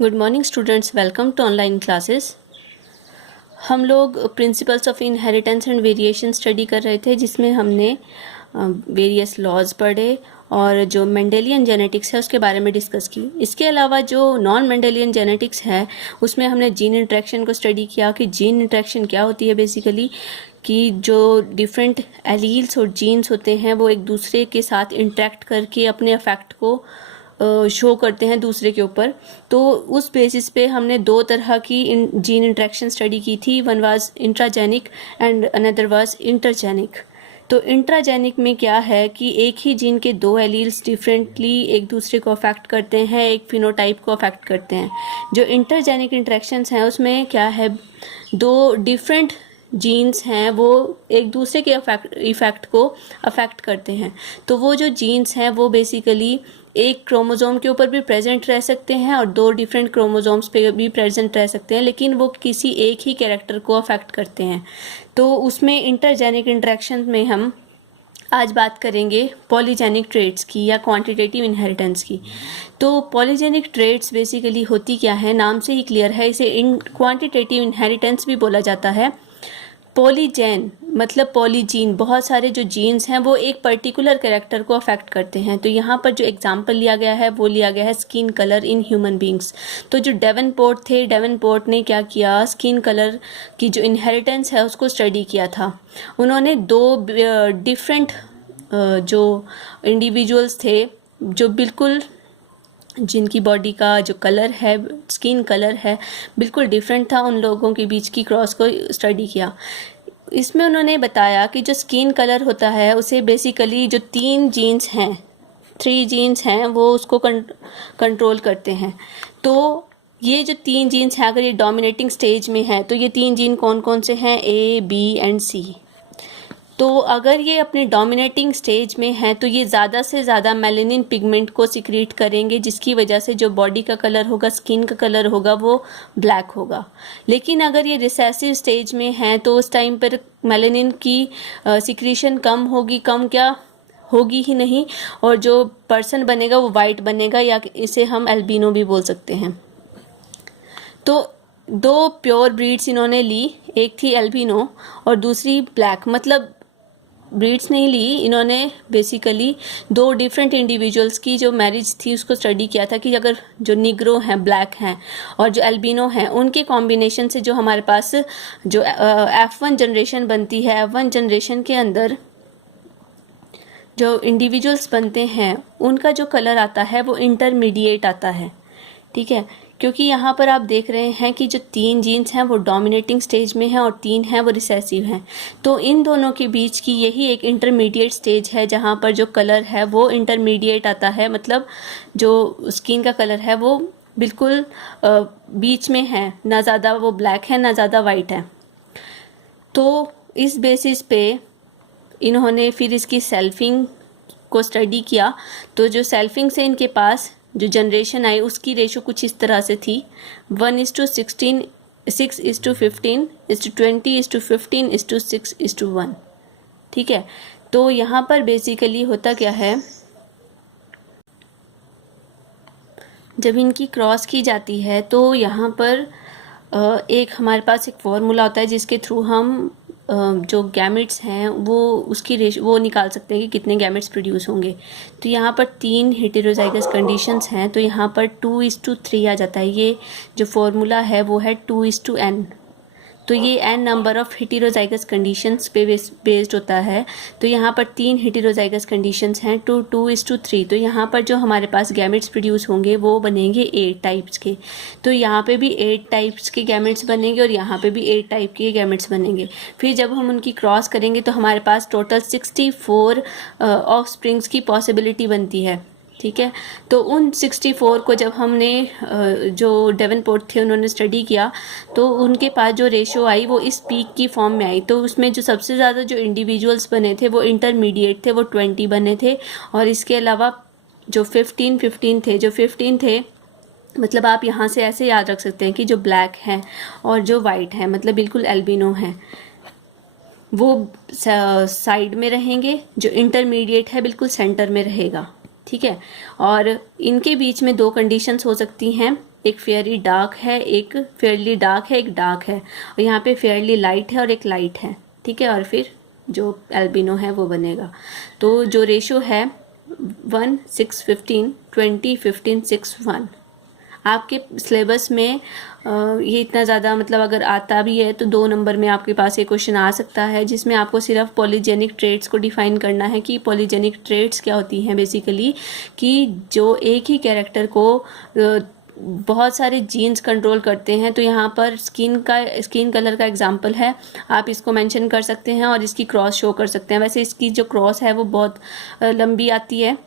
Good morning students, welcome to online classes. हम लोग principles of inheritance and variation study कर रहे थे, जिसमें हमने वेरियस लॉज पढ़े और जो मेंडेलियन जेनेटिक्स है उसके बारे में डिस्कस की। इसके अलावा जो नॉन मेंडेलियन जेनेटिक्स है उसमें हमने जीन इंट्रैक्शन को स्टडी किया कि जीन इंट्रैक्शन क्या होती है। बेसिकली कि जो डिफरेंट एलील्स और जीन्स होते हैं वो एक दूसरे के साथ इंट्रैक्ट करके अपने इफेक्ट को शो करते हैं दूसरे के ऊपर। तो उस बेसिस पे हमने दो तरह की जीन इंट्रैक्शन स्टडी की थी। One was intragenic and another was intergenic. तो इंट्राजेनिक में क्या है कि एक ही जीन के दो एलील्स डिफरेंटली एक दूसरे को अफेक्ट करते हैं, एक फिनोटाइप को अफेक्ट करते हैं। जो इंटरजेनिक इंट्रैक्शंस हैं उसमें क्या है, दो डिफरेंट जीन्स हैं वो एक दूसरे के इफेक्ट को अफेक्ट करते हैं। तो वो जो जीन्स हैं वो बेसिकली एक क्रोमोसोम के ऊपर भी प्रेजेंट रह सकते हैं और दो डिफरेंट क्रोमोसोम्स पे भी प्रेजेंट रह सकते हैं, लेकिन वो किसी एक ही कैरेक्टर को अफेक्ट करते हैं। तो उसमें इंटरजेनिक इंटरेक्शन में हम आज बात करेंगे पॉलीजेनिक ट्रेट्स की या क्वांटिटेटिव इनहेरिटेंस की। तो पॉलीजेनिक ट्रेट्स बेसिकली होती क्या है, नाम से ही क्लियर है, इसे क्वांटिटेटिव इनहेरिटेंस भी बोला जाता है। पॉलीजेन मतलब पॉलीजीन, बहुत सारे जो जीन्स हैं वो एक पर्टिकुलर कैरेक्टर को अफेक्ट करते हैं। तो यहाँ पर जो एग्जांपल लिया गया है वो लिया गया है skin colour in human beings. तो जो डेवनपोर्ट थे, डेवनपोर्ट ने क्या किया, स्किन कलर की जो इनहेरिटेंस है उसको स्टडी किया था। उन्होंने दो डिफरेंट जो इंडिविजुअल्स थे जो बिल्कुल जिनकी बॉडी का जो कलर है, स्किन कलर है, बिल्कुल डिफरेंट था, उन लोगों के बीच की क्रॉस को स्टडी किया। इसमें उन्होंने बताया कि जो स्किन कलर होता है उसे बेसिकली जो थ्री जीन्स हैं वो उसको कंट्रोल करते हैं। तो ये जो तीन जीन्स हैं अगर ये डोमिनेटिंग स्टेज में है तो ये तीन जीन कौन कौन से हैं, ए, बी एंड सी। तो अगर ये अपने डोमिनेटिंग स्टेज में है तो ये ज़्यादा से ज़्यादा मेलेनिन पिगमेंट को सिक्रीट करेंगे, जिसकी वजह से जो बॉडी का कलर होगा, स्किन का कलर होगा, वो ब्लैक होगा। लेकिन अगर ये रिसेसिव स्टेज में है तो उस टाइम पर मेलेनिन की सिक्रीशन कम होगी, कम क्या होगी ही नहीं, और जो पर्सन बनेगा वो वाइट बनेगा, या इसे हम एल्बिनो भी बोल सकते हैं। तो दो प्योर ब्रीड्स इन्होंने ली, एक थी एल्बिनो और दूसरी ब्लैक। मतलब ब्रीड्स नहीं ली इन्होंने, बेसिकली दो डिफरेंट इंडिविजुअल्स की जो मैरिज थी उसको स्टडी किया था कि अगर जो निग्रो हैं, ब्लैक हैं, और जो एल्बिनो हैं, उनके कॉम्बिनेशन से जो हमारे पास जो F1 जनरेशन बनती है, F1 जनरेशन के अंदर जो इंडिविजुअल्स बनते हैं उनका जो कलर आता है वो इंटरमीडिएट आता है। ठीक है, क्योंकि यहाँ पर आप देख रहे हैं कि जो तीन जीन्स हैं वो डोमिनेटिंग स्टेज में हैं और तीन हैं वो रिसेसिव हैं। तो इन दोनों के बीच की यही एक इंटरमीडिएट स्टेज है जहाँ पर जो कलर है वो इंटरमीडिएट आता है। मतलब जो स्किन का कलर है वो बिल्कुल बीच में है, ना ज़्यादा वो ब्लैक है ना ज़्यादा वाइट है। तो इस बेसिस पे इन्होंने फिर इसकी सेल्फिंग को स्टडी किया। तो जो सेल्फिंग से इनके पास जो जनरेशन आई उसकी रेशो कुछ इस तरह से थी, 1:16, 6:15, 20:15, 6:1। ठीक है, तो यहाँ पर बेसिकली होता क्या है, जब इनकी क्रॉस की जाती है तो यहाँ पर एक हमारे पास एक फॉर्मूला होता है जिसके थ्रू हम जो गैमेट्स हैं वो उसकी रेशो वो निकाल सकते हैं कि कितने गैमेट्स प्रोड्यूस होंगे। तो यहाँ पर तीन हेटेरोजाइगस कंडीशंस हैं, तो यहाँ पर 2:3 आ जाता है। ये जो फॉर्मूला है वो है 2:n। तो ये n number of heterozygous conditions पे बेस्ड होता है। तो यहाँ पर तीन हेटेरोजाइगस कंडीशंस हैं, 2:3। तो यहाँ पर जो हमारे पास गैमेट्स प्रोड्यूस होंगे वो बनेंगे 8 टाइप्स के। तो यहाँ पे भी 8 टाइप्स के गैमेट्स बनेंगे और यहाँ पे भी 8 टाइप के गैमेट्स बनेंगे। फिर जब हम उनकी क्रॉस करेंगे तो हमारे पास टोटल 64 ऑफ स्प्रिंग्स की पॉसिबिलिटी बनती है। ठीक है, तो उन 64 को जब हमने जो डेवनपोर्ट थे उन्होंने स्टडी किया तो उनके पास जो रेशो आई वो इस पीक की फॉर्म में आई। तो उसमें जो सबसे ज़्यादा जो इंडिविजुअल्स बने थे वो इंटरमीडिएट थे, वो 20 बने थे। और इसके अलावा जो 15 थे, जो 15 थे मतलब आप यहाँ से ऐसे याद रख सकते हैं कि जो ब्लैक है और जो वाइट है मतलब बिल्कुल एल्बिनो है वो साइड में रहेंगे, जो इंटरमीडिएट है बिल्कुल सेंटर में रहेगा। ठीक है, और इनके बीच में दो कंडीशंस हो सकती हैं एक फेयरली डार्क है, एक फेयरली डार्क है, एक डार्क है, और यहाँ पे फेयरली लाइट है और एक लाइट है, ठीक है। और फिर जो एल्बिनो है वो बनेगा। तो जो रेशो है 1 6 15 20 15 6 1। आपके सिलेबस में ये इतना ज़्यादा मतलब अगर आता भी है तो 2 नंबर में आपके पास ये क्वेश्चन आ सकता है, जिसमें आपको सिर्फ पॉलीजेनिक ट्रेट्स को डिफाइन करना है कि पॉलीजेनिक ट्रेट्स क्या होती हैं। बेसिकली कि जो एक ही कैरेक्टर को बहुत सारे जीन्स कंट्रोल करते हैं। तो यहाँ पर स्किन कलर का एग्जांपल है, आप इसको मेंशन कर सकते हैं और इसकी क्रॉस शो कर सकते हैं। वैसे इसकी जो क्रॉस है वो बहुत लंबी आती है।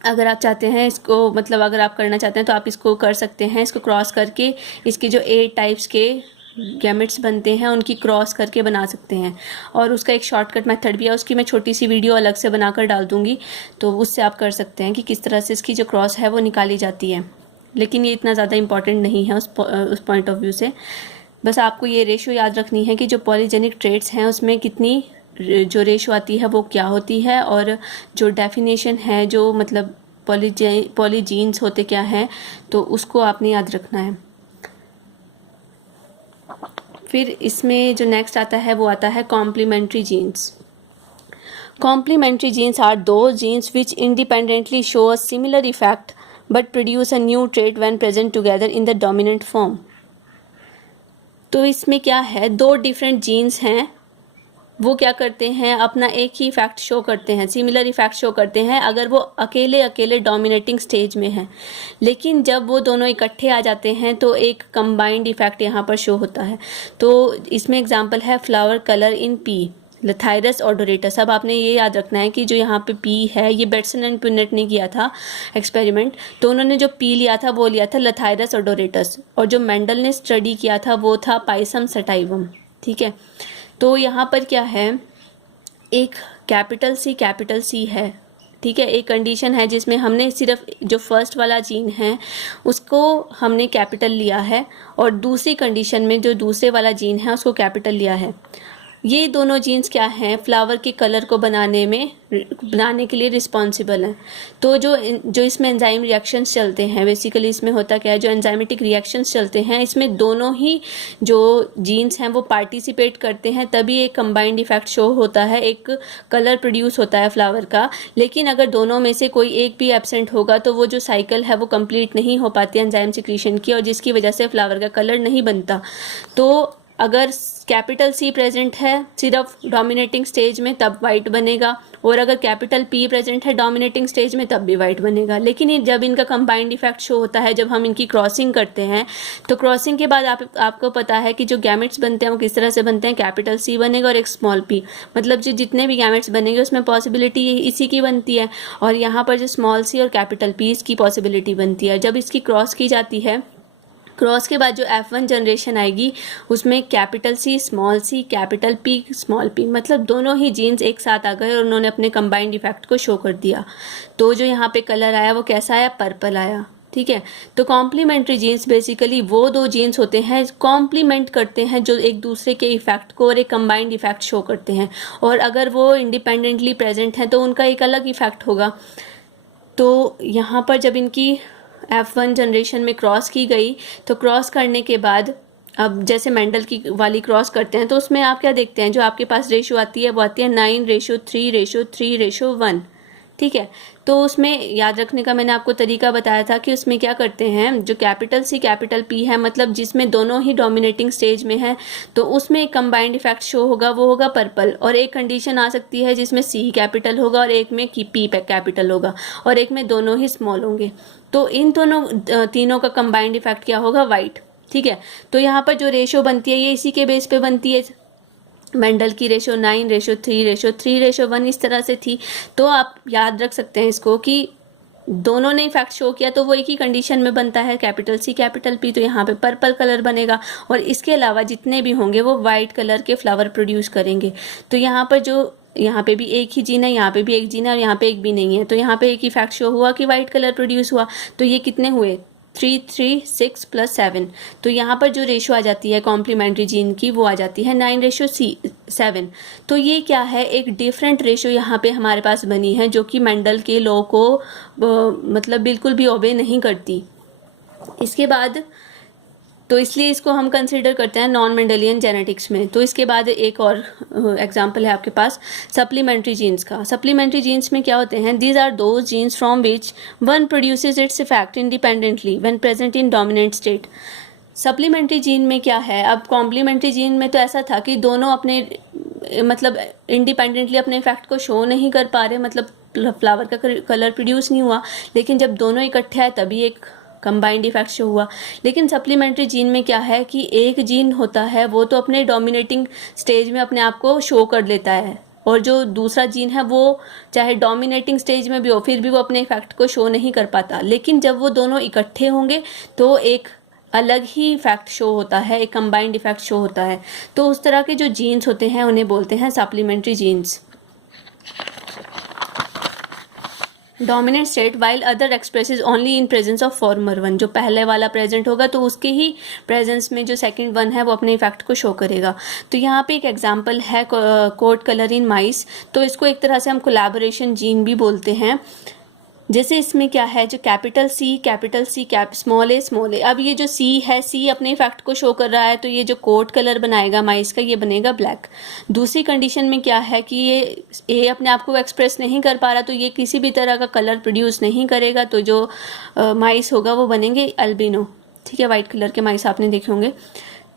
अगर आप चाहते हैं इसको मतलब अगर आप करना चाहते हैं तो आप इसको कर सकते हैं। इसको क्रॉस करके इसके जो 8 टाइप्स के गैमेट्स बनते हैं उनकी क्रॉस करके बना सकते हैं। और उसका एक शॉर्टकट मेथड भी है, उसकी मैं छोटी सी वीडियो अलग से बनाकर डाल दूँगी, तो उससे आप कर सकते हैं कि किस तरह से इसकी जो क्रॉस है वो निकाली जाती है। लेकिन ये इतना ज़्यादा इंपॉर्टेंट नहीं है उस पॉइंट ऑफ व्यू से। बस आपको ये रेशो याद रखनी है कि जो पॉलीजेनिक ट्रेट्स हैं उसमें कितनी जो रेशो आती है वो क्या होती है, और जो डेफिनेशन है जो मतलब पॉलीजीन्स होते क्या हैं, तो उसको आपने याद रखना है। फिर इसमें जो नेक्स्ट आता है वो आता है complementary genes. Complementary genes are two genes which independently show a similar effect but produce a new trait when present together in the dominant form। तो इसमें क्या है, 2 डिफरेंट जीन्स हैं, वो क्या करते हैं अपना एक ही इफेक्ट शो करते हैं, सिमिलर इफेक्ट शो करते हैं अगर वो अकेले अकेले डोमिनेटिंग स्टेज में हैं। लेकिन जब वो दोनों इकट्ठे आ जाते हैं तो एक कंबाइंड इफेक्ट यहाँ पर शो होता है। तो इसमें एग्जांपल है फ्लावर कलर इन पी, लथाइरस ओडोरेटस। अब आपने ये याद रखना है कि जो यहाँ पे पी है, ये बेटसन एंड पुनेट ने किया था एक्सपेरिमेंट, तो उन्होंने जो पी लिया था वो लिया था लथाइरस ओडोरेटस, और जो मेंडल ने स्टडी किया था वो था पाइसम सटाइवम, ठीक है। तो यहाँ पर क्या है, एक कैपिटल सी है, ठीक है। एक कंडीशन है जिसमें हमने सिर्फ जो फर्स्ट वाला जीन है उसको हमने कैपिटल लिया है, और दूसरी कंडीशन में जो दूसरे वाला जीन है उसको कैपिटल लिया है। ये दोनों जीन्स क्या हैं, फ्लावर के कलर को बनाने के लिए रिस्पॉन्सिबल हैं। तो जो इसमें एंजाइम रिएक्शंस चलते हैं, बेसिकली इसमें होता क्या है, जो एंजाइमेटिक रिएक्शंस चलते हैं इसमें दोनों ही जो जीन्स हैं वो पार्टिसिपेट करते हैं, तभी एक कंबाइंड इफेक्ट शो होता है, एक कलर प्रोड्यूस होता है फ्लावर का। लेकिन अगर दोनों में से कोई एक भी एब्सेंट होगा तो वो जो साइकिल है वो कंप्लीट नहीं हो पाती एंजाइम सिक्रीशन की, और जिसकी वजह से फ्लावर का कलर नहीं बनता। तो अगर कैपिटल सी प्रेजेंट है सिर्फ डोमिनेटिंग स्टेज में तब वाइट बनेगा, और अगर कैपिटल पी प्रेजेंट है डोमिनेटिंग स्टेज में तब भी वाइट बनेगा। लेकिन जब इनका कंबाइंड इफेक्ट शो होता है, जब हम इनकी क्रॉसिंग करते हैं, तो क्रॉसिंग के बाद आपको पता है कि जो गैमेट्स बनते हैं वो किस तरह से बनते हैं, कैपिटल सी बनेगा और एक स्मॉल पी, मतलब जो जितने भी गैमेट्स बनेंगे उसमें पॉसिबिलिटी इसी की बनती है, और यहाँ पर जो स्मॉल सी और कैपिटल पी इसकी पॉसिबिलिटी बनती है। जब इसकी क्रॉस की जाती है, क्रॉस के बाद जो F1 जनरेशन आएगी उसमें capital C small C capital P small P, मतलब दोनों ही जीन्स एक साथ आ गए और उन्होंने अपने कंबाइंड इफेक्ट को शो कर दिया। तो जो यहाँ पे कलर आया वो कैसा आया, पर्पल आया, ठीक है। तो कॉम्प्लीमेंट्री जीन्स बेसिकली वो 2 जीन्स होते हैं कॉम्प्लीमेंट करते हैं जो एक दूसरे के इफेक्ट को, और एक कंबाइंड इफेक्ट शो करते हैं, और अगर वो इंडिपेंडेंटली प्रेजेंट हैं तो उनका एक अलग इफेक्ट होगा। तो यहाँ पर जब इनकी F1 जनरेशन में क्रॉस की गई, तो क्रॉस करने के बाद अब जैसे मेंडल की वाली क्रॉस करते हैं तो उसमें आप क्या देखते हैं, जो आपके पास रेशो आती है वो आती है 9:3:3:1, ठीक है। तो उसमें याद रखने का मैंने आपको तरीका बताया था कि उसमें क्या करते हैं, जो कैपिटल सी कैपिटल पी है, मतलब जिसमें दोनों ही डोमिनेटिंग स्टेज में है, तो उसमें एक कंबाइंड इफेक्ट शो होगा, वो होगा पर्पल। और एक कंडीशन आ सकती है जिसमें सी कैपिटल होगा और एक में पी कैपिटल होगा, और एक में दोनों ही स्मॉल होंगे। तो इन दोनों तीनों का कंबाइंड इफेक्ट क्या होगा, वाइट, ठीक है। तो यहाँ पर जो रेशो बनती है ये इसी के बेस पे बनती है। मेंडल की रेशो 9:3:3:1 इस तरह से थी। तो आप याद रख सकते हैं इसको कि दोनों ने इफेक्ट शो किया तो वो एक ही कंडीशन में बनता है, कैपिटल सी कैपिटल पी, तो यहाँ पे पर्पल कलर बनेगा, और इसके अलावा जितने भी होंगे वो वाइट कलर के फ्लावर प्रोड्यूस करेंगे। तो यहाँ पर जो यहाँ पे भी एक ही जीन है, यहाँ पे भी एक जीन है, और यहाँ पे एक भी नहीं है, तो यहाँ पे एक इफेक्ट शो हुआ कि वाइट कलर प्रोड्यूस हुआ। तो ये कितने हुए, 3 3 6 + 7। तो यहाँ पर जो रेशो आ जाती है कॉम्प्लीमेंट्री जीन की वो आ जाती है 9:7। तो ये क्या है, एक डिफरेंट रेशो यहाँ पे हमारे पास बनी है जो कि मेंडल के लॉ को मतलब बिल्कुल भी ओबे नहीं करती। इसके बाद तो इसलिए इसको हम कंसिडर करते हैं नॉन मेंडेलियन जेनेटिक्स में। तो इसके बाद एक और एग्जांपल है आपके पास सप्लीमेंट्री जीन्स का। सप्लीमेंट्री जीन्स में क्या होते हैं, these are those genes from which one produces its effect independently when present in dominant state. Supplementary gene में क्या है, अब कॉम्प्लीमेंट्री जीन में तो ऐसा था कि दोनों अपने मतलब इंडिपेंडेंटली अपने इफेक्ट को शो नहीं कर पा रहे, मतलब फ्लावर का कलर प्रोड्यूस नहीं हुआ, लेकिन जब दोनों इकट्ठे आए तभी एक कंबाइंड इफेक्ट शो हुआ। लेकिन सप्लीमेंट्री जीन में क्या है कि एक जीन होता है वो तो अपने डोमिनेटिंग स्टेज में अपने आप को शो कर लेता है, और जो दूसरा जीन है वो चाहे डोमिनेटिंग स्टेज में भी हो फिर भी वो अपने इफेक्ट को शो नहीं कर पाता। लेकिन जब वो दोनों इकट्ठे होंगे तो एक अलग ही इफेक्ट शो होता है, एक कंबाइंड इफेक्ट शो होता है। तो उस तरह के जो जीन्स होते हैं उन्हें बोलते हैं supplementary genes. Dominant state while other expresses only in presence of former one. जो पहले वाला प्रेजेंट होगा तो उसके ही प्रेजेंस में जो सेकंड वन है वो अपने इफेक्ट को शो करेगा। तो यहाँ पे एक एग्जांपल है कोट कलर इन माइस। तो इसको एक तरह से हम कोलैबोरेशन जीन भी बोलते हैं। जैसे इसमें क्या है, जो कैपिटल सी स्मॉल ए, अब ये जो सी है, सी अपने इफेक्ट को शो कर रहा है, तो ये जो कोट कलर बनाएगा माइस का ये बनेगा ब्लैक। दूसरी कंडीशन में क्या है कि ये ए अपने आप को एक्सप्रेस नहीं कर पा रहा, तो ये किसी भी तरह का कलर प्रोड्यूस नहीं करेगा, तो जो माइस होगा वो बनेंगे अल्बिनो। ठीक है, वाइट कलर के माइस आपने देखे होंगे,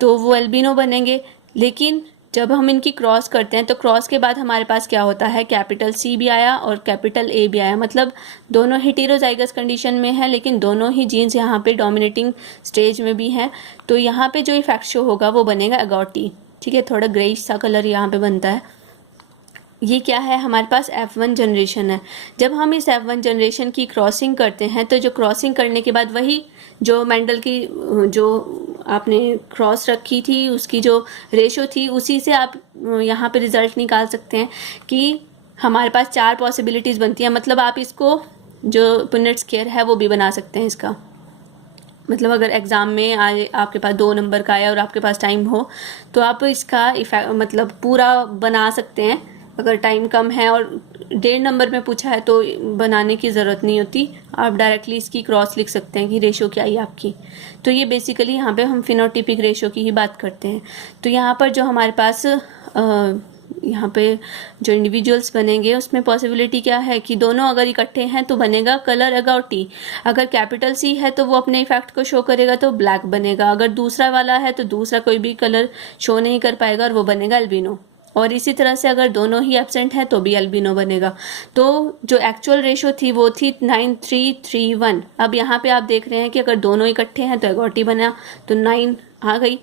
तो वो अल्बिनो बनेंगे। लेकिन जब हम इनकी क्रॉस करते हैं तो क्रॉस के बाद हमारे पास क्या होता है, कैपिटल सी भी आया और कैपिटल ए भी आया, मतलब दोनों हेटेरोजाइगस कंडीशन में है, लेकिन दोनों ही जीन्स यहाँ पे डोमिनेटिंग स्टेज में भी हैं। तो यहाँ पे जो इफेक्ट शो होगा वो बनेगा अगॉटी। ठीक है, थोड़ा ग्रेइश सा कलर यहाँ पे बनता है। ये क्या है, हमारे पास F1 जनरेशन है। जब हम इस F1 जनरेशन की क्रॉसिंग करते हैं तो जो क्रॉसिंग करने के बाद वही जो मेंडल की जो आपने क्रॉस रखी थी उसकी जो रेशो थी उसी से आप यहाँ पे रिजल्ट निकाल सकते हैं कि हमारे पास 4 पॉसिबिलिटीज़ बनती हैं। मतलब आप इसको जो पुनेट स्क्वायर है वो भी बना सकते हैं इसका। मतलब अगर एग्ज़ाम में आए आपके पास 2 नंबर का आया और आपके पास टाइम हो तो आप इसका मतलब पूरा बना सकते हैं। अगर टाइम कम है और 1.5 नंबर में पूछा है तो बनाने की ज़रूरत नहीं होती, आप डायरेक्टली इसकी क्रॉस लिख सकते हैं कि रेशो क्या आई आपकी। तो ये बेसिकली यहाँ पे हम फिनोटिपिक रेशो की ही बात करते हैं। तो यहाँ पर जो हमारे पास यहाँ पे जो इंडिविजुअल्स बनेंगे उसमें पॉसिबिलिटी क्या है कि दोनों अगर इकट्ठे हैं तो बनेगा कलर अगॉटी। अगर कैपिटल सी है तो वो अपने इफेक्ट को शो करेगा तो ब्लैक बनेगा। अगर दूसरा वाला है तो दूसरा कोई भी कलर शो नहीं कर पाएगा और वो बनेगा अल्बिनो। और इसी तरह से अगर दोनों ही एब्सेंट हैं तो भी अल्बिनो बनेगा। तो जो एक्चुअल रेशो थी वो थी 9:3:3:1। अब यहाँ पे आप देख रहे हैं कि अगर दोनों इकट्ठे हैं तो एगोटी बना, तो 9 आ गई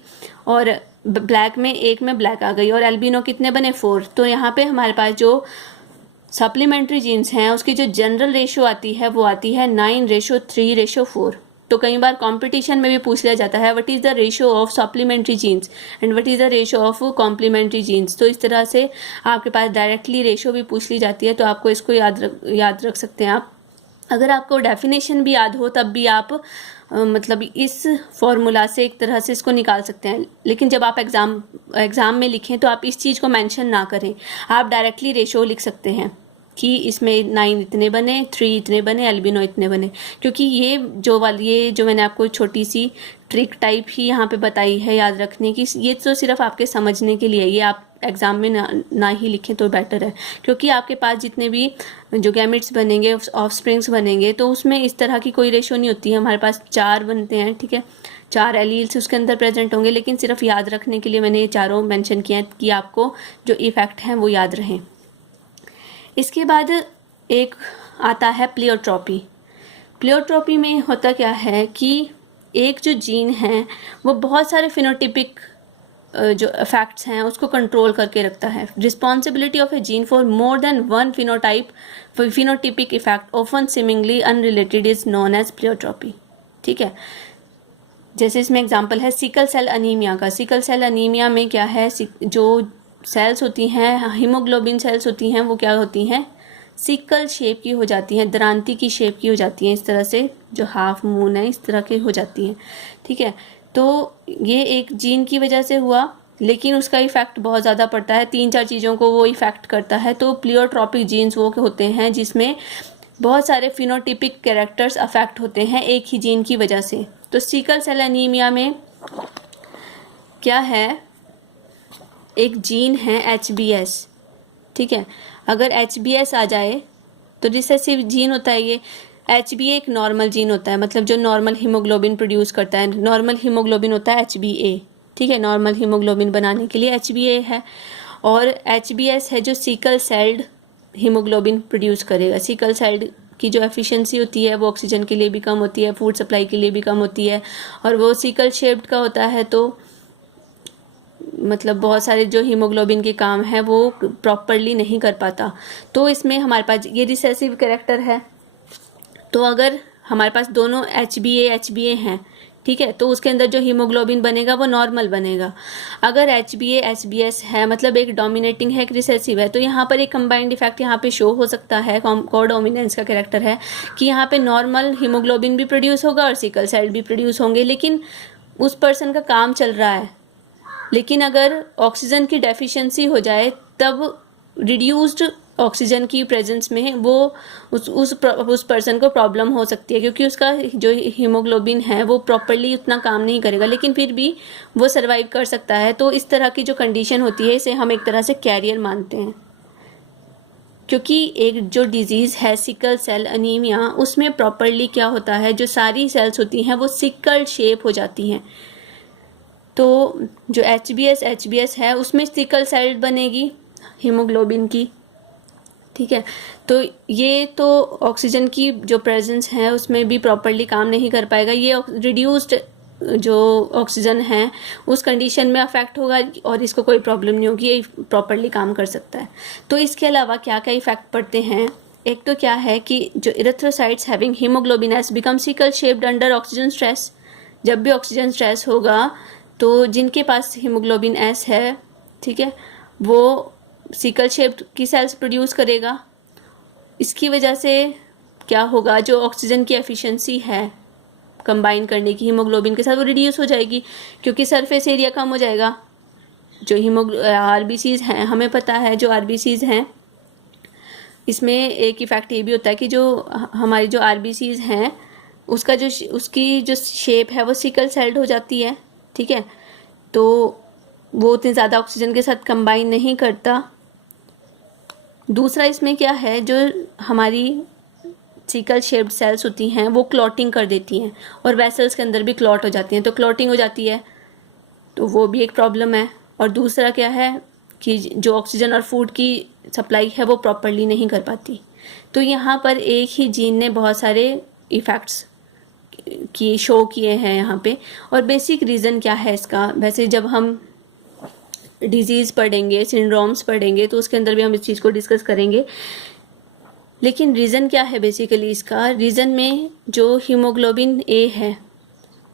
और ब्लैक में 1 में ब्लैक आ गई, और अल्बिनो कितने बने 4। तो यहाँ पे हमारे पास जो सप्लीमेंट्री जीन्स हैं उसकी जो जनरल रेशो आती है वो आती है 9:3:4। तो कई बार कंपटीशन में भी पूछ लिया जाता है what is the ratio of supplementary genes and what is the ratio of complementary genes. तो इस तरह से आपके पास डायरेक्टली रेशियो भी पूछ ली जाती है, तो आपको इसको याद रख सकते हैं आप। अगर आपको डेफिनेशन भी याद हो तब भी आप मतलब इस फॉर्मूला से एक तरह से इसको निकाल सकते हैं। लेकिन जब आप एग्ज़ाम में लिखें तो आप इस चीज़ को मेंशन ना करें, आप डायरेक्टली रेशियो लिख सकते हैं कि इसमें 9 इतने बने, 3 इतने बने, अल्बिनो इतने बने। क्योंकि ये जो मैंने आपको छोटी सी ट्रिक टाइप ही यहाँ पे बताई है याद रखने की, ये तो सिर्फ आपके समझने के लिए, ये आप एग्ज़ाम में ना ही लिखें तो बेटर है। क्योंकि आपके पास जितने भी जो गैमेट्स बनेंगे, ऑफस्प्रिंग्स बनेंगे, तो उसमें इस तरह की कोई रेशो नहीं होती है। हमारे पास 4 बनते हैं, ठीक है, 4 एलील्स उसके अंदर प्रेजेंट होंगे, लेकिन सिर्फ याद रखने के लिए मैंने ये चारों मेंशन किया कि आपको जो इफ़ेक्ट हैं वो याद रहें। इसके बाद एक आता है प्लियोट्रॉपी। प्लियोट्रॉपी में होता क्या है कि एक जो जीन है वो बहुत सारे फिनोटिपिक जो इफेक्ट्स हैं उसको कंट्रोल करके रखता है। Responsibility of a gene for more than one phenotypic effect often seemingly unrelated is known as pleiotropy. ठीक है, जैसे इसमें एग्जांपल है सिकल सेल अनीमिया का। सिकल सेल अनीमिया में क्या है, जो सेल्स होती हैं, हीमोग्लोबिन सेल्स होती हैं, वो क्या होती हैं, सिकल शेप की हो जाती हैं, दरांती की शेप की हो जाती हैं, इस तरह से जो हाफ मून है इस तरह के हो जाती हैं। ठीक है, तो ये एक जीन की वजह से हुआ, लेकिन उसका इफेक्ट बहुत ज़्यादा पड़ता है, 3-4 चीज़ों को वो इफेक्ट करता है। तो प्लियोट्रॉपिक जीन्स वो होते हैं जिसमें बहुत सारे फिनोटिपिक कैरेक्टर्स अफेक्ट होते हैं एक ही जीन की वजह से। तो सिकल सेल एनीमिया में क्या है, एक जीन है HbS, ठीक है। अगर HbS आ जाए तो रिसेसिव जीन होता है ये। HbA एक नॉर्मल जीन होता है, मतलब जो नॉर्मल हीमोग्लोबिन प्रोड्यूस करता है। नॉर्मल हीमोग्लोबिन होता है HbA, ठीक है। नॉर्मल हीमोग्लोबिन बनाने के लिए HbA है। और HbS है जो सिकल सेल्ड हीमोग्लोबिन प्रोड्यूस करेगा। सिकल सेल्ड की जो एफिशिएंसी होती है वो ऑक्सीजन के लिए भी कम होती है, फूड सप्लाई के लिए भी कम होती है, और वो सिकल शेप्ड का होता है, तो मतलब बहुत सारे जो हीमोग्लोबिन के काम है वो प्रॉपरली नहीं कर पाता। तो इसमें हमारे पास ये रिसेसिव कैरेक्टर है। तो अगर हमारे पास दोनों HbA हैं, ठीक है, तो उसके अंदर जो हीमोग्लोबिन बनेगा वो नॉर्मल बनेगा। अगर HbA HbS है, मतलब एक डोमिनेटिंग है, एक रिसेसिव है, तो यहाँ पर एक कंबाइंड इफेक्ट यहाँ पे शो हो सकता है। कोडोमिनेंस का कैरेक्टर है कि यहाँ पे नॉर्मल हीमोग्लोबिन भी प्रोड्यूस होगा और सिकल सेल भी प्रोड्यूस होंगे, लेकिन उस पर्सन का काम चल रहा है। लेकिन अगर ऑक्सीजन की डेफिशिएंसी हो जाए तब रिड्यूस्ड ऑक्सीजन की प्रेजेंस में वो उस पर्सन को प्रॉब्लम हो सकती है, क्योंकि उसका जो हीमोग्लोबिन है वो प्रॉपरली उतना काम नहीं करेगा, लेकिन फिर भी वो सर्वाइव कर सकता है। तो इस तरह की जो कंडीशन होती है इसे हम एक तरह से कैरियर मानते हैं, क्योंकि एक जो डिजीज़ है सिकल सेल अनीमिया, उसमें प्रॉपरली क्या होता है, जो सारी सेल्स होती हैं वो सिकल शेप हो जाती हैं। तो जो HbS है उसमें सिकल सेल बनेगी हीमोग्लोबिन की, ठीक है। तो ये तो ऑक्सीजन की जो प्रेजेंस है उसमें भी प्रॉपरली काम नहीं कर पाएगा। ये रिड्यूस्ड जो ऑक्सीजन है उस कंडीशन में अफेक्ट होगा और इसको कोई प्रॉब्लम नहीं होगी, ये प्रॉपरली काम कर सकता है। तो इसके अलावा क्या क्या इफेक्ट पड़ते हैं, एक तो क्या है कि जो erythrocytes having haemoglobin S become sickle shaped under oxygen stress. जब भी ऑक्सीजन स्ट्रेस होगा तो जिनके पास हीमोग्लोबिन एस है, ठीक है, वो सिकल शेप्ड की सेल्स प्रोड्यूस करेगा। इसकी वजह से क्या होगा, जो ऑक्सीजन की एफिशिएंसी है कंबाइन करने की हीमोग्लोबिन के साथ वो रिड्यूस हो जाएगी, क्योंकि सरफेस एरिया कम हो जाएगा। जो आरबीसीज हैं, हमें पता है जो आरबीसीज हैं, इसमें एक इफेक्ट ये भी होता है कि जो हमारी जो आरबीसीज हैं उसका जो उसकी जो शेप है वो सिकल सेल्ड हो जाती है, ठीक है। तो वो उतनी ज़्यादा ऑक्सीजन के साथ कंबाइन नहीं करता। दूसरा इसमें क्या है, जो हमारी सिकल शेप्ड सेल्स होती हैं वो क्लॉटिंग कर देती हैं और वेसल्स के अंदर भी क्लॉट हो जाती हैं, तो क्लॉटिंग हो जाती है, तो वो भी एक प्रॉब्लम है। और दूसरा क्या है कि जो ऑक्सीजन और फूड की सप्लाई है वो प्रॉपरली नहीं कर पाती। तो यहाँ पर एक ही जीन ने बहुत सारे इफ़ेक्ट्स की शो किए हैं यहाँ पे। और बेसिक रीज़न क्या है इसका, वैसे जब हम डिजीज़ पढ़ेंगे, सिंड्रोम्स पढ़ेंगे, तो उसके अंदर भी हम इस चीज़ को डिस्कस करेंगे। लेकिन रीज़न क्या है बेसिकली इसका, रीज़न में जो हीमोग्लोबिन ए है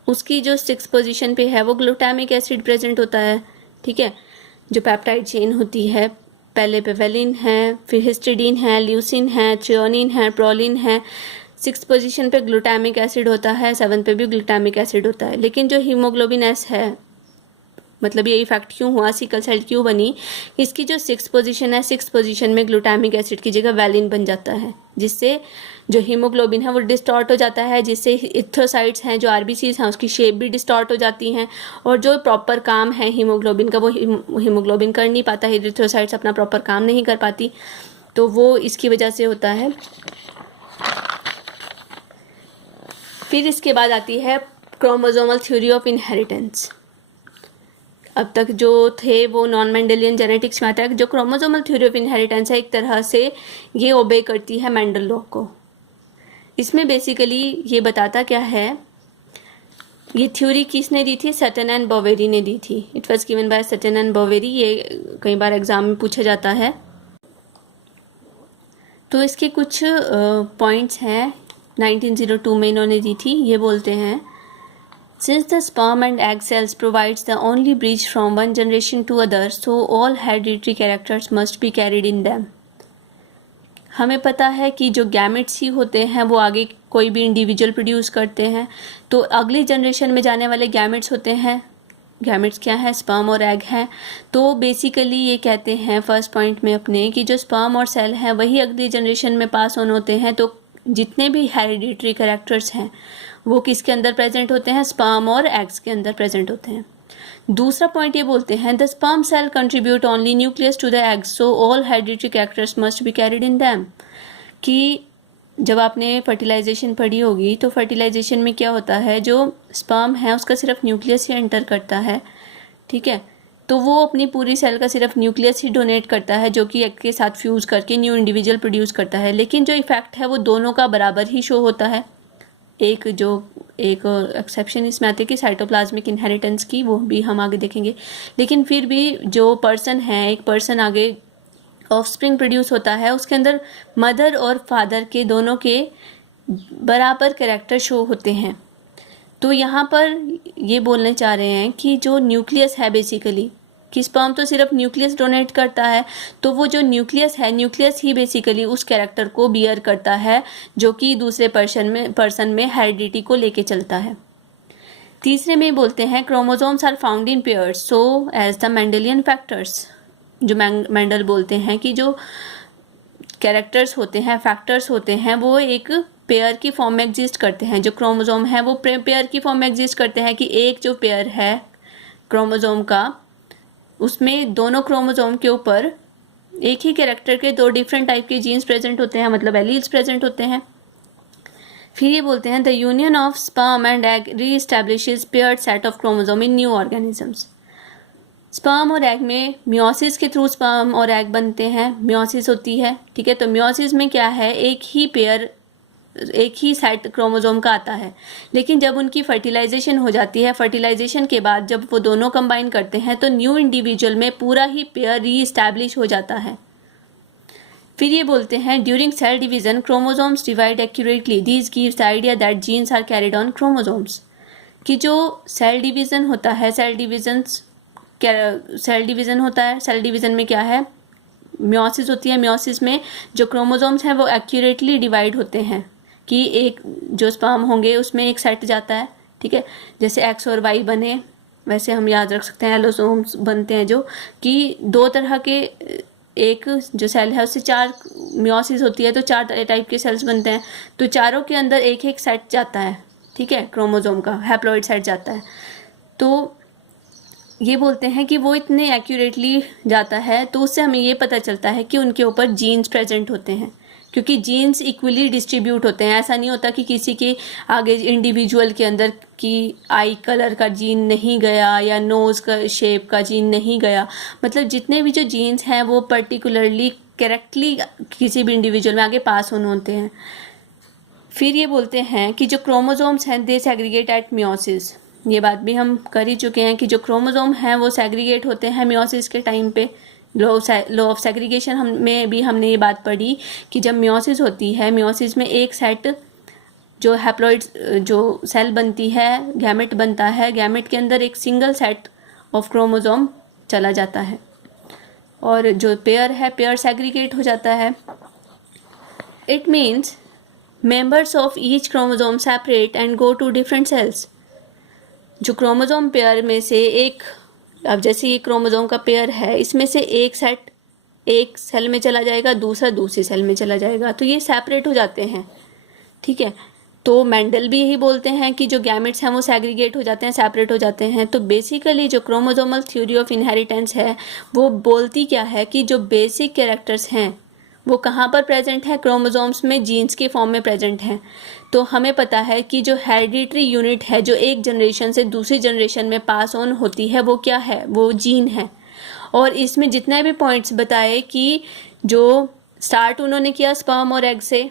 उसकी जो 6 पोजीशन पे है वो ग्लूटामिक एसिड प्रेजेंट होता है, ठीक है। जो पेप्टाइड चेन होती है, पहले पे वेलिन है, फिर हिस्टिडीन है, ल्यूसिन है, थ्रियोनिन है, प्रोलिन है। 6 पोजीशन पे ग्लूटामिक एसिड होता है, 7 पे भी ग्लूटामिक एसिड होता है। लेकिन जो हीमोग्लोबिन एस है, मतलब ये इफेक्ट क्यों हुआ, सिकल सेल क्यों बनी, इसकी जो 6 पोजीशन है, 6 पोजीशन में ग्लूटामिक एसिड की जगह वैलिन बन जाता है, जिससे जो हीमोग्लोबिन है वो डिस्टॉर्ट हो जाता है, जिससे इरिथ्रोसाइट्स हैं, जो आरबीसीज हैं, उसकी शेप भी डिस्टॉर्ट हो जाती हैं और जो प्रॉपर काम है हीमोग्लोबिन का वो हीमोग्लोबिन कर नहीं पाता है, इरिथ्रोसाइट्स अपना प्रॉपर काम नहीं कर पाती, तो वो इसकी वजह से होता है। फिर इसके बाद आती है क्रोमोसोमल थ्योरी ऑफ इनहेरिटेंस। अब तक जो थे वो नॉन मेंडेलियन जेनेटिक्स में आता है। जो क्रोमोसोमल थ्योरी ऑफ इनहेरिटेंस है, एक तरह से ये ओबे करती है मेंडल लॉ को। इसमें बेसिकली ये बताता क्या है, ये थ्योरी किसने दी थी, सटन एंड बोवेरी ने दी थी। It was given by Sutton and Boveri, ये कई बार एग्जाम में पूछा जाता है। तो इसके कुछ पॉइंट्स हैं, 1902 में इन्होंने दी थी। ये बोलते हैं, since the sperm and egg cells provides the only bridge from one generation to other, so all hereditary characters must be carried in them. हमें पता है कि जो गैमेट्स ही होते हैं वो आगे कोई भी इंडिविजुअल प्रोड्यूस करते हैं, तो अगली जनरेशन में जाने वाले गैमेट्स होते हैं। गैमेट्स क्या है, स्पर्म और एग हैं। तो बेसिकली ये कहते हैं फर्स्ट पॉइंट में अपने कि जो स्पर्म और सेल हैं वही अगली जनरेशन में पास ऑन होते हैं। तो जितने भी हेरिडिटरी कैरेक्टर्स हैं वो किसके अंदर प्रेजेंट होते हैं, स्पर्म और एग्स के अंदर प्रेजेंट होते हैं। दूसरा पॉइंट ये बोलते हैं the sperm cell contribute only nucleus to the eggs so all hereditary characters must be carried in them. कि जब आपने फर्टिलाइजेशन पढ़ी होगी तो फर्टिलाइजेशन में क्या होता है, जो स्पर्म है उसका सिर्फ न्यूक्लियस ही एंटर करता है, ठीक है, तो वो अपनी पूरी सेल का सिर्फ न्यूक्लियस ही डोनेट करता है जो कि एग के साथ फ्यूज़ करके न्यू इंडिविजुअल प्रोड्यूस करता है। लेकिन जो इफेक्ट है वो दोनों का बराबर ही शो होता है। एक एक्सेप्शन इसमें आती है कि साइटोप्लाज्मिक इनहेरिटेंस की, वो भी हम आगे देखेंगे। लेकिन फिर भी जो पर्सन है, एक पर्सन आगे ऑफस्प्रिंग प्रोड्यूस होता है, उसके अंदर मदर और फादर के दोनों के बराबर कैरेक्टर शो होते हैं। तो यहाँ पर ये बोलने चाह रहे हैं कि जो न्यूक्लियस है बेसिकली, कि स्पर्म तो सिर्फ न्यूक्लियस डोनेट करता है, तो वो जो न्यूक्लियस है, न्यूक्लियस ही बेसिकली उस कैरेक्टर को बियर करता है जो कि दूसरे पर्सन में हेरिडिटी को लेके चलता है। तीसरे में बोलते हैं chromosomes are found in pairs so as the Mendelian factors. जो मेंडल बोलते हैं कि जो कैरेक्टर्स होते हैं, फैक्टर्स होते हैं, वो एक पेयर की फॉर्म में एग्जिस्ट करते हैं। जो क्रोमोसोम है वो पेयर की फॉर्म में एग्जिस्ट करते हैं कि एक जो पेयर है क्रोमोसोम का, उसमें दोनों क्रोमोसोम के ऊपर एक ही कैरेक्टर के दो डिफरेंट टाइप के जीन्स प्रेजेंट होते हैं, मतलब एलील्स प्रेजेंट होते हैं। फिर ये बोलते हैं the union of sperm and egg reestablishes paired set of chromosome in new organisms. Sperm और एग में मियोसिस के थ्रू स्पर्म और एग बनते हैं, मियोसिस होती है, ठीक है। तो मियोसिस में क्या है, एक ही सेट क्रोमोसोम का आता है। लेकिन जब उनकी फर्टिलाइजेशन हो जाती है, फर्टिलाइजेशन के बाद जब वो दोनों कंबाइन करते हैं तो न्यू इंडिविजुअल में पूरा ही पेयर री इस्टेब्लिश हो जाता है। फिर ये बोलते हैं during cell division chromosomes divide accurately, this gives the idea that genes are carried on chromosomes. कि जो सेल डिवीजन होता है, सेल डिवीजन में क्या है, मियोसिस होती है। मियोसिस में जो क्रोमोसोम्स हैं वो एक्यूरेटली डिवाइड होते हैं कि एक जो स्पर्म होंगे उसमें एक सेट जाता है, ठीक है। जैसे एक्स और वाई बने वैसे हम याद रख सकते हैं एलोसोम्स बनते हैं, जो कि दो तरह के, एक जो सेल है उससे चार मियोसिस होती है तो चार टाइप के सेल्स बनते हैं, तो चारों के अंदर एक एक सेट जाता है, ठीक है, क्रोमोसोम का हैप्लॉइड सेट जाता है। तो ये बोलते हैं कि वो इतने एक्यूरेटली जाता है तो उससे हमें ये पता चलता है कि उनके ऊपर जीन्स प्रेजेंट होते हैं, क्योंकि जीन्स इक्वली डिस्ट्रीब्यूट होते हैं। ऐसा नहीं होता कि किसी के आगे इंडिविजुअल के अंदर की आई कलर का जीन नहीं गया या नोज़ का शेप का जीन नहीं गया, मतलब जितने भी जो जीन्स हैं वो पर्टिकुलरली करेक्टली किसी भी इंडिविजुअल में आगे पास ऑन होते हैं। फिर ये बोलते हैं कि जो क्रोमोसोम्स हैं दे सेग्रीगेट एट मियोसिस। ये बात भी हम कर ही चुके हैं कि जो क्रोमोसोम हैं वो सेग्रीगेट होते हैं मियोसिस के टाइम पे। लॉ ऑफ सेग्रीगेशन में भी हमने ये बात पढ़ी कि जब मियोसिस होती है, मियोसिस में एक सेट जो हैप्लॉइड जो सेल बनती है, गैमेट बनता है, गैमेट के अंदर एक सिंगल सेट ऑफ क्रोमोसोम चला जाता है और जो पेयर है, पेयर सेग्रीगेट हो जाता है। It means members of each chromosome separate and go to different cells। जो क्रोमोसोम पेयर में से एक, अब जैसे ये क्रोमोसोम का पेयर है, इसमें से एक सेट एक सेल में चला जाएगा, दूसरा दूसरी सेल में चला जाएगा, तो ये सेपरेट हो जाते हैं, ठीक है। तो मेंडल भी यही बोलते हैं कि जो गैमेट्स हैं वो सेग्रीगेट हो जाते हैं, सेपरेट हो जाते हैं। तो बेसिकली जो क्रोमोसोमल थ्योरी ऑफ इनहेरिटेंस है वो बोलती क्या है कि जो बेसिक कैरेक्टर्स हैं वो कहाँ पर प्रेजेंट है, क्रोमोसोम्स में जीन्स के फॉर्म में प्रेजेंट हैं। तो हमें पता है कि जो हेरिडिटरी यूनिट है जो एक जनरेशन से दूसरी जनरेशन में पास ऑन होती है वो क्या है, वो जीन है। और इसमें जितने भी पॉइंट्स बताए कि जो स्टार्ट उन्होंने किया स्पर्म और एग से,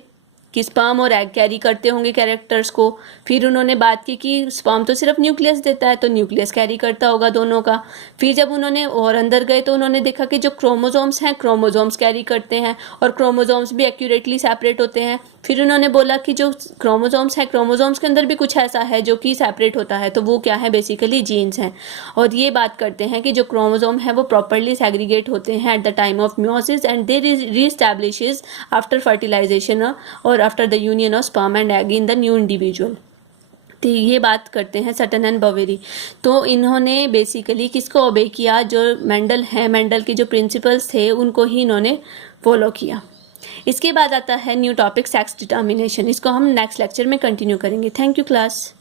कि स्पर्म और एग कैरी करते होंगे कैरेक्टर्स को, फिर उन्होंने बात की कि स्पर्म तो सिर्फ न्यूक्लियस देता है तो न्यूक्लियस कैरी करता होगा दोनों का। फिर जब उन्होंने और अंदर गए तो उन्होंने देखा कि जो क्रोमोसोम्स हैं क्रोमोसोम्स कैरी करते हैं और क्रोमोसोम्स भी एक्यूरेटली सेपरेट होते हैं। फिर उन्होंने बोला कि जो क्रोमोसोम्स हैं क्रोमोसोम्स के अंदर भी कुछ ऐसा है जो कि सेपरेट होता है, तो वो क्या है, बेसिकली जीन्स हैं। और ये बात करते हैं कि जो क्रोमोसोम है वो प्रॉपरली सेग्रीगेट होते हैं at the time of meiosis and they reestablishes after fertilisation और after the union of sperm and egg in the new individual. तो ये बात करते हैं सटन एंड बवेरी। तो इन्होंने बेसिकली किसको ओबे किया, जो मेंडल हैं, मेंडल के जो प्रिंसिपल्स थे उनको ही इन्होंने फॉलो किया। इसके बाद आता है न्यू टॉपिक सेक्स डिटर्मिनेशन। इसको हम नेक्स्ट लेक्चर में कंटिन्यू करेंगे। Thank you class.